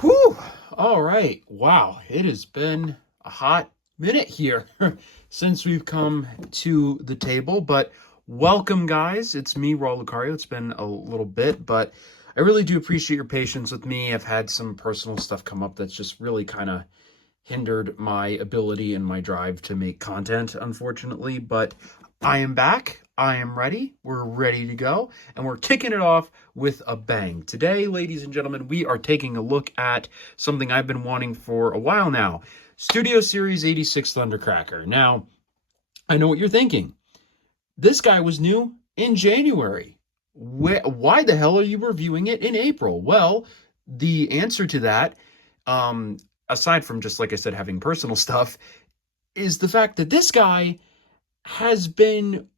Whew. All right. Wow. It has been a hot minute here since we've come to the table. But welcome, guys. It's me, Raul Lucario. It's been a little bit, but I really do appreciate your patience with me. I've had some personal stuff come up that's just really kind of hindered my ability and my drive to make content, unfortunately. But I am back. I am ready. We're ready to go. And we're kicking it off with a bang. Today, ladies and gentlemen, we are taking a look at something I've been wanting for a while now. Studio Series 86 Thundercracker. Now, I know what you're thinking. This guy was new in January. Why the hell are you reviewing it in April? Well, the answer to that, aside from just, like I said, having personal stuff, is the fact that this guy has been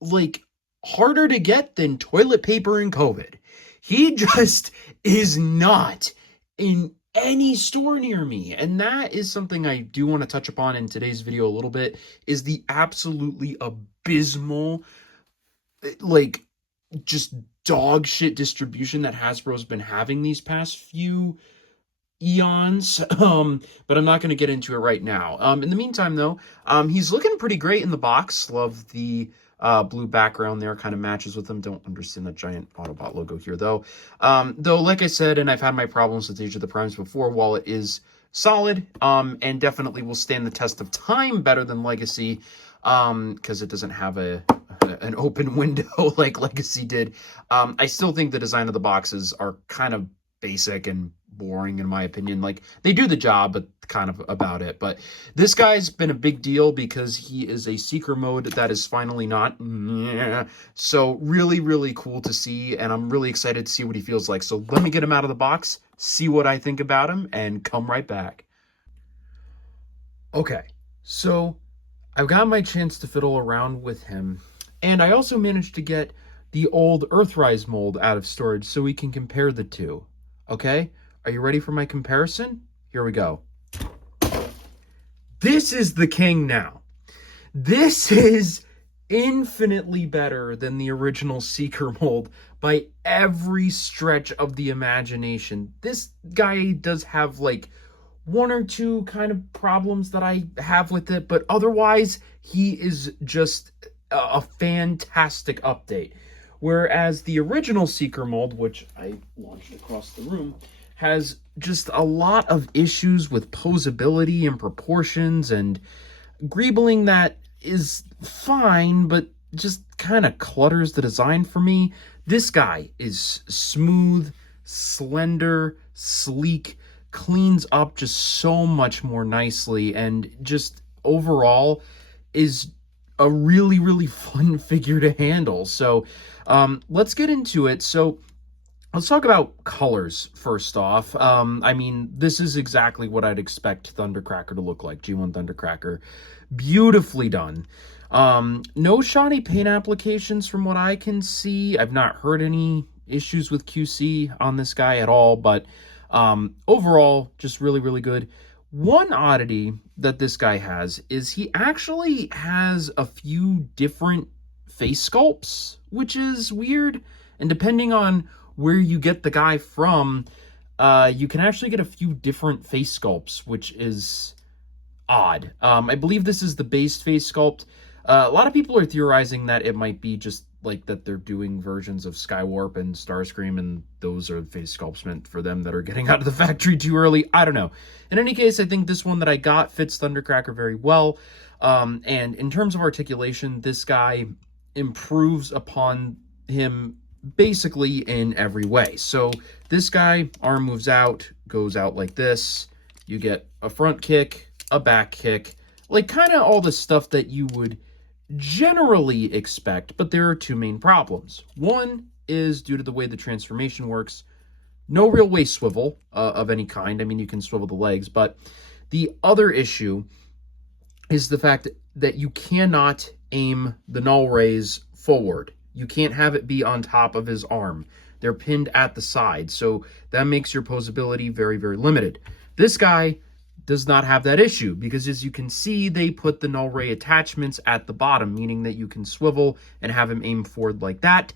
like harder to get than toilet paper in COVID. He just is not in any store near me. And that is something I do want to touch upon in today's video a little bit, is the absolutely abysmal, like, just dog shit distribution that Hasbro's been having these past few eons. But I'm not going to get into it right now. In the meantime, though, he's looking pretty great in the box. Love the blue background there, kind of matches with them. Don't understand that giant Autobot logo here, though. Though, like I said, and I've had my problems with Age of the Primes before, while it is solid, and definitely will stand the test of time better than Legacy, because it doesn't have an open window like Legacy did. I still think the design of the boxes are kind of basic and boring, in my opinion. Like, they do the job, but kind of about it. But this guy's been a big deal because he is a Seeker mode that is finally not. So really, really cool to see, and I'm really excited to see what he feels like. So let me get him out of the box, see what I think about him, and come right back. Okay, so I've got my chance to fiddle around with him, and I also managed to get the old Earthrise mold out of storage so we can compare the two. Okay, are you ready for my comparison? Here we go. This is the king now. This is infinitely better than the original Seeker mold by every stretch of the imagination. This guy does have like one or two kind of problems that I have with it, but otherwise he is just a fantastic update. Whereas the original Seeker mold, which I launched across the room, has just a lot of issues with posability and proportions and greebling that is fine, but just kind of clutters the design for me. This guy is smooth, slender, sleek, cleans up just so much more nicely, and just overall is a really, really fun figure to handle. So let's get into it. So let's talk about colors first off. I mean, this is exactly what I'd expect Thundercracker to look like. G1 Thundercracker. Beautifully done. No shoddy paint applications from what I can see. I've not heard any issues with QC on this guy at all, but overall, just really, really good. One oddity that this guy has is he actually has a few different face sculpts, which is weird. And depending on where you get the guy from, you can actually get a few different face sculpts, which is odd. I believe this is the base face sculpt. A lot of people are theorizing that it might be just like that they're doing versions of Skywarp and Starscream, and those are face sculpts meant for them that are getting out of the factory too early. I don't know. In any case, I think this one that I got fits Thundercracker very well. And in terms of articulation, this guy improves upon him basically in every way. So this guy, arm moves out, goes out like this. You get a front kick, a back kick, like kind of all the stuff that you would generally expect, but there are two main problems. One is due to the way the transformation works, no real waist swivel of any kind. I mean, you can swivel the legs, but the other issue is the fact that you cannot aim the null rays forward. You can't have it be on top of his arm. They're pinned at the side, so that makes your posability very, very limited. This guy does not have that issue, because as you can see, they put the null ray attachments at the bottom, meaning that you can swivel and have him aim forward like that,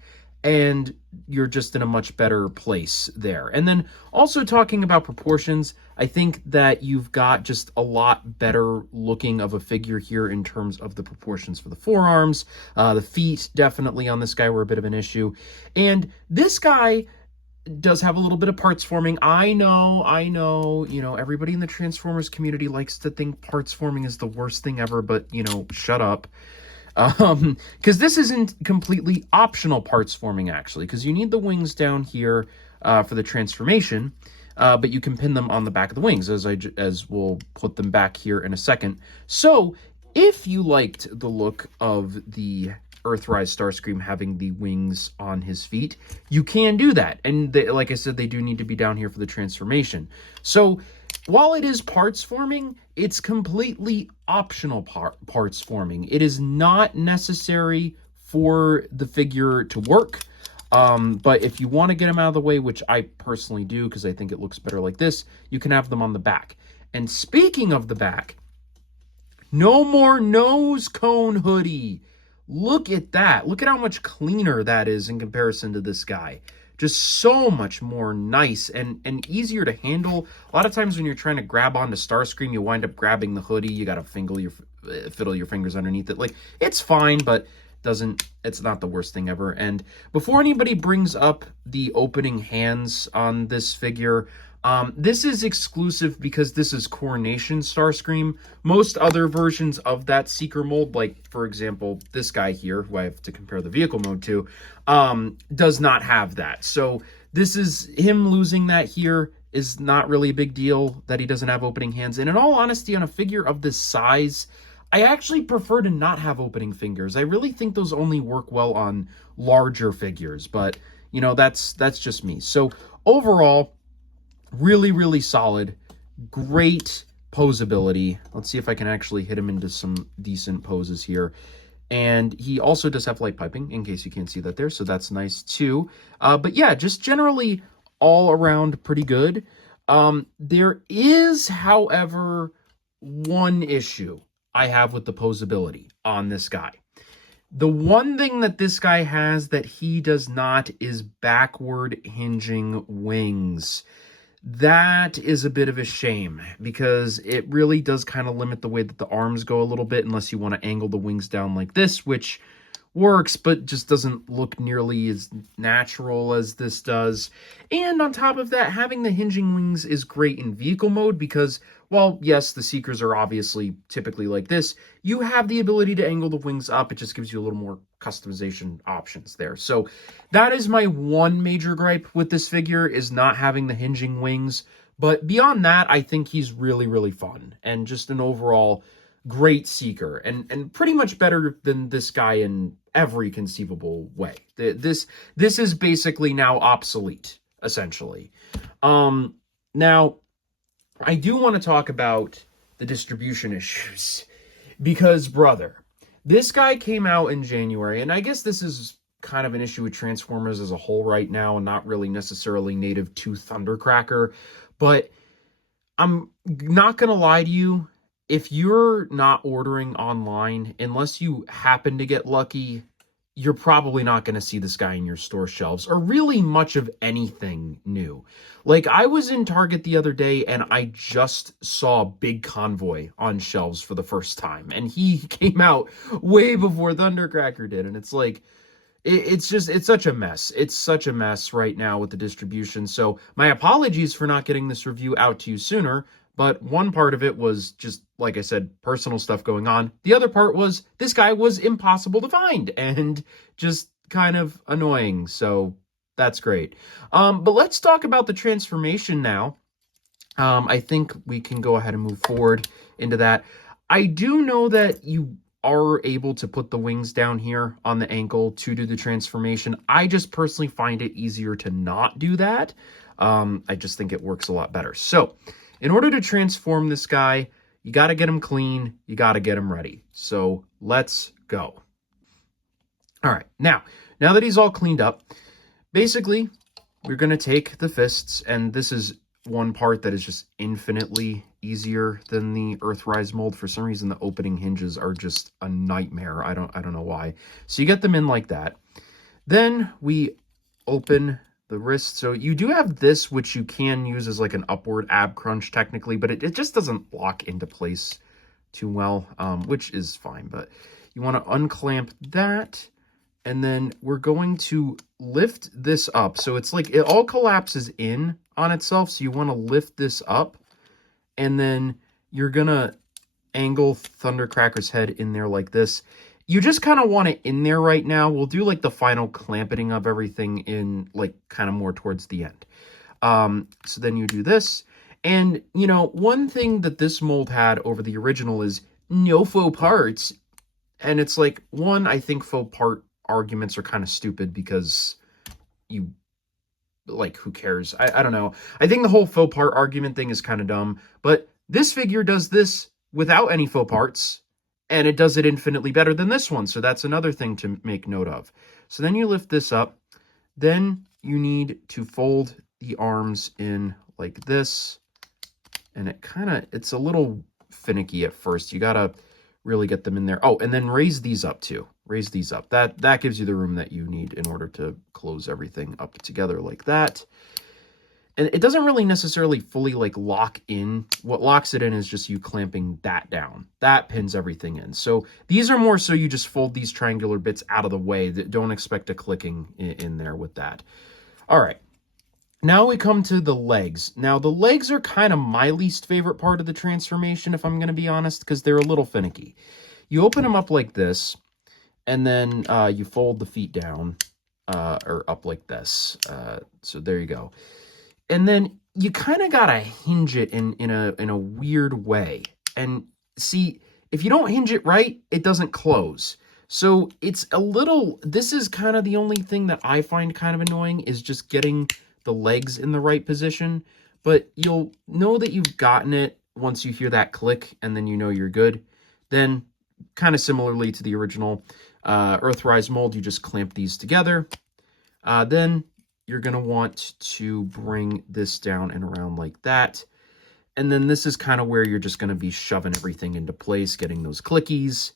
and you're just in a much better place there. And then also talking about proportions, I think that you've got just a lot better looking of a figure here in terms of the proportions for the forearms. The feet definitely on this guy were a bit of an issue. And this guy does have a little bit of parts forming. I know, everybody in the Transformers community likes to think parts forming is the worst thing ever, but, shut up. Because this isn't completely optional parts forming, actually, because you need the wings down here for the transformation, but you can pin them on the back of the wings, as we'll put them back here in a second. So, if you liked the look of the Earthrise Starscream having the wings on his feet, you can do that. And like I said, they do need to be down here for the transformation. So, while it is parts forming, it's completely optional parts forming. It is not necessary for the figure to work. But if you want to get them out of the way, which I personally do because I think it looks better like this, you can have them on the back. And speaking of the back, no more nose cone hoodie. Look at that. Look at how much cleaner that is in comparison to this guy. Just so much more nice and easier to handle. A lot of times when you're trying to grab onto Starscream, you wind up grabbing the hoodie. You got to fiddle your fingers underneath it. Like, it's fine, but it's not the worst thing ever. And before anybody brings up the opening hands on this figure, this is exclusive because this is Coronation Starscream. Most other versions of that Seeker mold, like, for example, this guy here, who I have to compare the vehicle mode to, does not have that. So this is him losing that here is not really a big deal that he doesn't have opening hands. And in all honesty, on a figure of this size, I actually prefer to not have opening fingers. I really think those only work well on larger figures, but, that's just me. So overall, really, really solid. Great posability. Let's see if I can actually hit him into some decent poses here. And he also does have light piping, in case you can't see that there, so that's nice too. But yeah, just generally all around pretty good. There is, however, one issue I have with the posability on this guy. The one thing that this guy has that he does not is backward hinging wings. That is a bit of a shame because it really does kind of limit the way that the arms go a little bit unless you want to angle the wings down like this, which works but just doesn't look nearly as natural as this does. And on top of that, having the hinging wings is great in vehicle mode because, while yes, the Seekers are obviously typically like this, you have the ability to angle the wings up. It just gives you a little more customization options there. So that is my one major gripe with this figure, is not having the hinging wings. But beyond that, I think he's really, really fun and just an overall great Seeker and pretty much better than this guy in every conceivable way. This is basically now obsolete, essentially. Now, I do want to talk about the distribution issues because, brother, this guy came out in January, and I guess this is kind of an issue with Transformers as a whole right now and not really necessarily native to Thundercracker, but I'm not going to lie to you. If you're not ordering online, unless you happen to get lucky, you're probably not going to see this guy in your store shelves or really much of anything new. Like, I was in Target the other day and I just saw Big Convoy on shelves for the first time. And he came out way before Thundercracker did. And it's like, it's such a mess. It's such a mess right now with the distribution. So my apologies for not getting this review out to you sooner. But one part of it was just, like I said, personal stuff going on. The other part was this guy was impossible to find and just kind of annoying. So that's great. But let's talk about the transformation now. I think we can go ahead and move forward into that. I do know that you are able to put the wings down here on the ankle to do the transformation. I just personally find it easier to not do that. I just think it works a lot better. So in order to transform this guy, you got to get him clean. You got to get him ready. So let's go. All right. Now that he's all cleaned up, basically, we're going to take the fists, and this is one part that is just infinitely easier than the Earthrise mold. For some reason, the opening hinges are just a nightmare. I don't know why. So you get them in like that. Then we open the wrist. So you do have this, which you can use as like an upward ab crunch technically, but it just doesn't lock into place too well, which is fine. But you want to unclamp that, and then we're going to lift this up. So it's like it all collapses in on itself. So you want to lift this up, and then you're going to angle Thundercracker's head in there like this. You just kind of want it in there right now. We'll do like the final clamping of everything in like kind of more towards the end. So then you do this. And, you know, one thing that this mold had over the original is no faux parts. And it's like, one, I think faux part arguments are kind of stupid because you, like, who cares? I don't know. I think the whole faux part argument thing is kind of dumb. But this figure does this without any faux parts, and it does it infinitely better than this one. So that's another thing to make note of. So then you lift this up. Then you need to fold the arms in like this. And it's a little finicky at first. You got to really get them in there. Oh, and then raise these up too. Raise these up. That gives you the room that you need in order to close everything up together like that. And it doesn't really necessarily fully like lock in. What locks it in is just you clamping that down. That pins everything in. So these are more so you just fold these triangular bits out of the way. Don't expect a clicking in there with that. All right. Now we come to the legs. Now the legs are kind of my least favorite part of the transformation, if I'm going to be honest, because they're a little finicky. You open them up like this, and then you fold the feet down or up like this. So there you go. And then you kind of got to hinge it in a weird way. And see, if you don't hinge it right, it doesn't close. So it's a little, this is kind of the only thing that I find kind of annoying is just getting the legs in the right position. But you'll know that you've gotten it once you hear that click, and then you know you're good. Then, kind of similarly to the original Earthrise mold, you just clamp these together. Then you're going to want to bring this down and around like that. And then this is kind of where you're just going to be shoving everything into place, getting those clickies.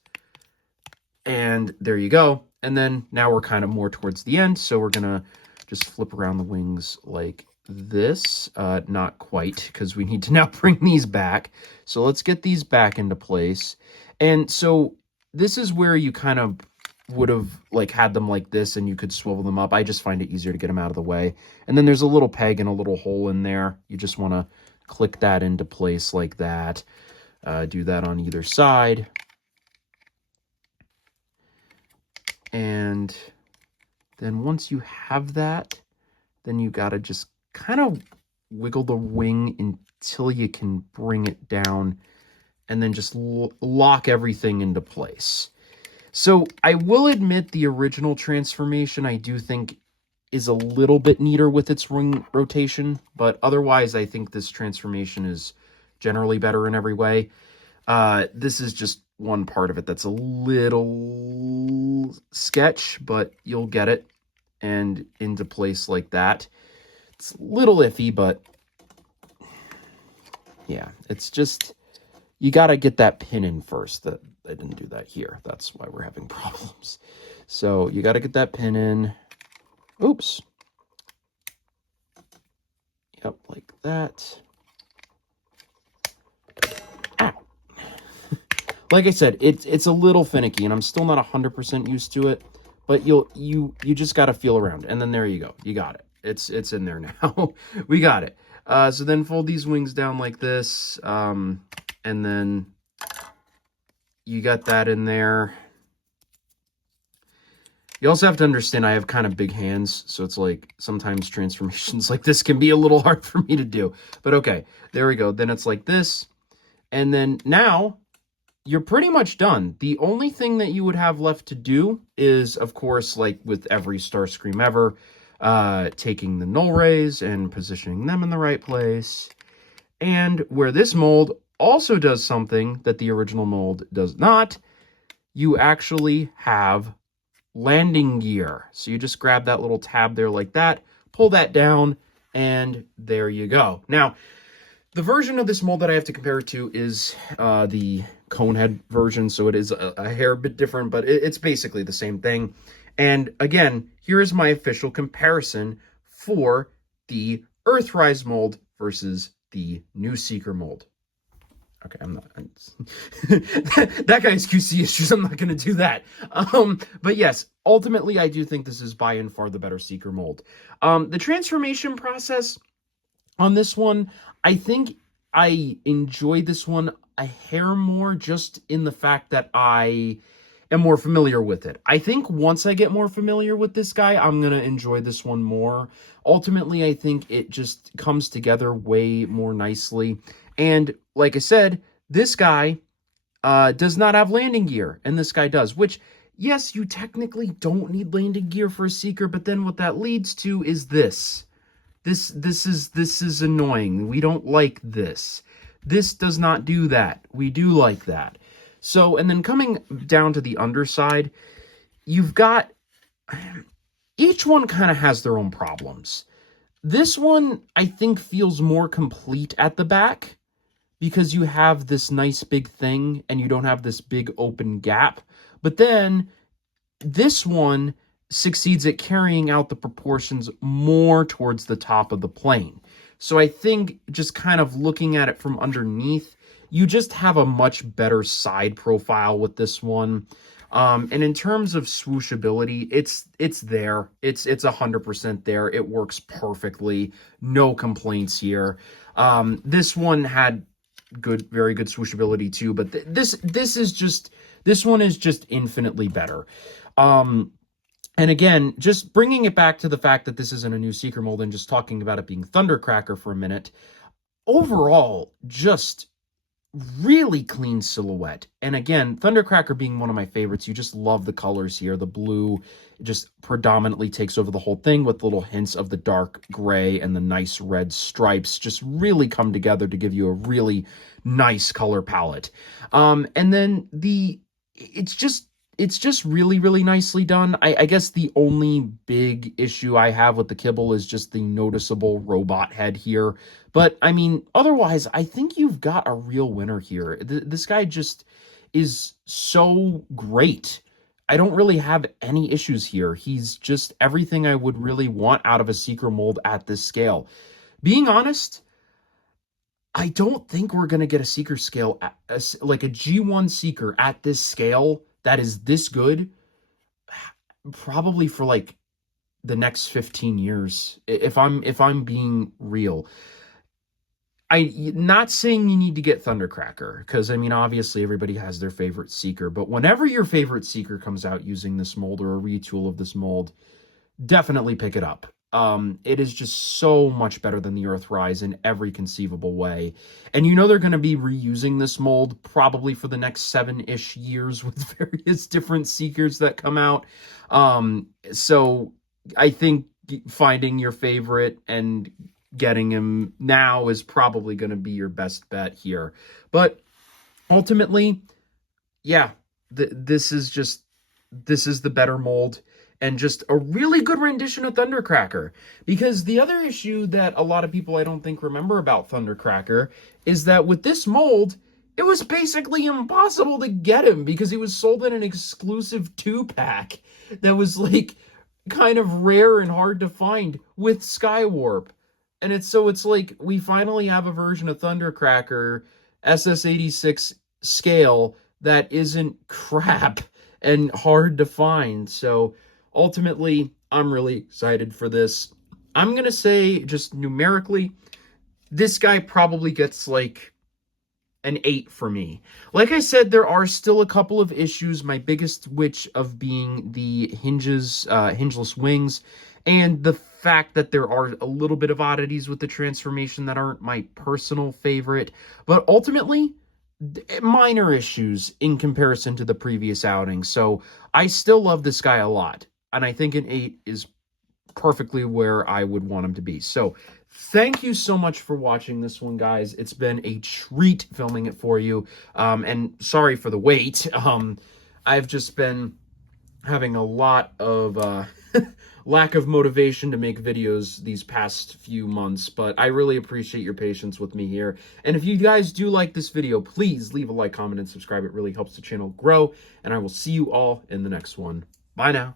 And there you go. And then now we're kind of more towards the end. So we're going to just flip around the wings like this. Not quite, because we need to now bring these back. So let's get these back into place. And so this is where you kind of would have like had them like this and you could swivel them up. I just find it easier to get them out of the way. And then there's a little peg and a little hole in there. You just want to click that into place like that. Do that on either side. And then once you have that, then you got to just kind of wiggle the wing until you can bring it down and then just lock everything into place. So I will admit the original transformation I do think is a little bit neater with its ring rotation, but otherwise I think this transformation is generally better in every way. This is just one part of it that's a little sketch, but you'll get it and into place like that. It's a little iffy, but yeah, it's just, you got to get that pin in first. That I didn't do that here. That's why we're having problems. So you got to get that pin in. Oops. Yep, like that. Ow. Like I said, it's a little finicky, and I'm still not 100% used to it. But you just got to feel around, and then there you go. You got it. It's in there now. We got it. So then fold these wings down like this, and then you got that in there. You also have to understand I have kind of big hands, so it's like sometimes transformations like this can be a little hard for me to do. But okay, there we go. Then it's like this, and then now you're pretty much done. The only thing that you would have left to do is, of course, like with every Starscream ever, taking the null rays and positioning them in the right place. And where this mold also does something that the original mold does not, you actually have landing gear. So you just grab that little tab there like that, pull that down, and there you go. Now, the version of this mold that I have to compare it to is the Conehead version, so it is a hair bit different, but it's basically the same thing. And again, here is my official comparison for the Earthrise mold versus the new Seeker mold. Okay, I'm not. That guy's QC issues. I'm not going to do that. But yes, ultimately, I do think this is by and far the better Seeker mold. The transformation process on this one, I think I enjoy this one a hair more, just in the fact that I am more familiar with it. I think once I get more familiar with this guy, I'm going to enjoy this one more. Ultimately, I think it just comes together way more nicely. And like I said, this guy does not have landing gear, and this guy does, which, yes, you technically don't need landing gear for a Seeker, but then what that leads to is this. This is annoying. We don't like this. This does not do that. We do like that. So, and then coming down to the underside, you've got, each one kind of has their own problems. This one, I think, feels more complete at the back because you have this nice big thing and you don't have this big open gap. But then this one succeeds at carrying out the proportions more towards the top of the plane. So I think just kind of looking at it from underneath, you just have a much better side profile with this one. And in terms of swooshability, it's there. It's 100% there. It works perfectly. No complaints here. This one had very good swooshability too, but this one is just infinitely better. And again, just bringing it back to the fact that this isn't a new Seeker mold and just talking about it being Thundercracker for a minute, overall, just really clean silhouette. And again, Thundercracker being one of my favorites, you just love the colors here. The blue just predominantly takes over the whole thing with little hints of the dark gray and the nice red stripes just really come together to give you a really nice color palette. And then it's just really, really nicely done. I guess the only big issue I have with the kibble is just the noticeable robot head here. But, I mean, otherwise, I think you've got a real winner here. This guy just is so great. I don't really have any issues here. He's just everything I would really want out of a Seeker mold at this scale. Being honest, I don't think we're going to get a Seeker scale, like a G1 Seeker at this scale that is this good, probably for like the next 15 years, if I'm being real. Not saying you need to get Thundercracker, because I mean, obviously everybody has their favorite Seeker, but whenever your favorite Seeker comes out using this mold or a retool of this mold, definitely pick it up. It is just so much better than the Earthrise in every conceivable way. And you know they're going to be reusing this mold probably for the next 7-ish years with various different Seekers that come out. So I think finding your favorite and getting him now is probably going to be your best bet here. But ultimately, yeah, this is the better mold. And just a really good rendition of Thundercracker. Because the other issue that a lot of people I don't think remember about Thundercracker is that with this mold, it was basically impossible to get him because he was sold in an exclusive 2-pack that was like kind of rare and hard to find with Skywarp. And it's like we finally have a version of Thundercracker SS86 scale that isn't crap and hard to find. So ultimately, I'm really excited for this. I'm going to say, just numerically, this guy probably gets like an 8 for me. Like I said, there are still a couple of issues, my biggest which of being the hingeless wings, and the fact that there are a little bit of oddities with the transformation that aren't my personal favorite. But ultimately, minor issues in comparison to the previous outing. So I still love this guy a lot. And I think an 8 is perfectly where I would want him to be. So thank you so much for watching this one, guys. It's been a treat filming it for you. And sorry for the wait. I've just been having a lot of lack of motivation to make videos these past few months, but I really appreciate your patience with me here. And if you guys do like this video, please leave a like, comment, and subscribe. It really helps the channel grow, and I will see you all in the next one. Bye now.